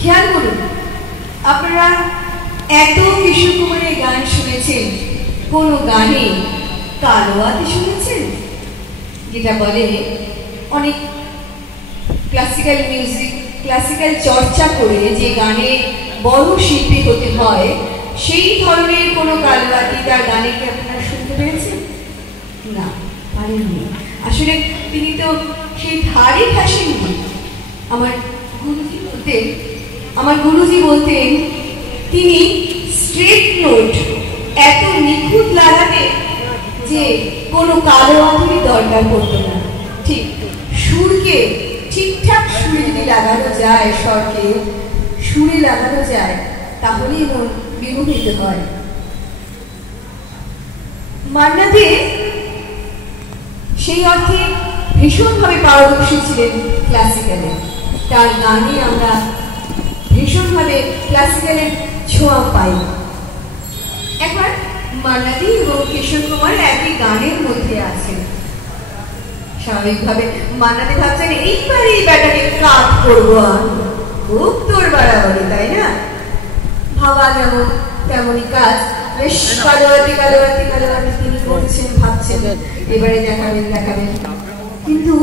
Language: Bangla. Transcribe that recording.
খেয়াল করুন, আপনারা এত কিশোর কুমারের গান শুনেছেন, কোন গানে কালোয়াতি শুনেছেন? যেটা বলে অনেক ক্লাসিক্যাল মিউজিক, ক্লাসিক্যাল চর্চা করে যে গানে বড় শিল্পী হতে হয়, সেই ধরনের কোনো কালোয়াতি তার গানে কি আপনারা শুনতে পেরেছেন? না, পারেননি। আসলে তিনি তো সেই ধারে ঠাসেননি। আমার গুরুজি বলতেন তিনি স্ট্রেট নোট এত নিখুঁত লাগাতে যে কোনো কালোয়াতির দরকার পড়তো না। ঠিক সুরকে ঠিকঠাক সুরে যদি লাগানো যায়, স্বরকে সুরে লাগানো যায়, তাহলেই মন বিমোহিত হয়। মান্না দে সেই অর্থে ভীষণভাবে পারদর্শী ছিলেন ক্লাসিক্যালে। তার গানে আমরা ভীষণভাবে ক্লাসিক্যালের ছোঁয়া পাই। একবার মান্না দে এবং কিশোর কুমার একই গানের মধ্যে আছেন। স্বাভাবিকভাবে মান্না দে ভাবছেন এইবার এই ব্যাটাকে কাট করবো আমি, খুব তোর বাড়াবাড়ি, তাই না? ভাবা যেমন তেমনই কাজ। বেশ কালোয়াতি কালোয়াতি কালোয়াতি তিনি করছেন, ভাবছেন এবারে দেখাবেন। কিন্তু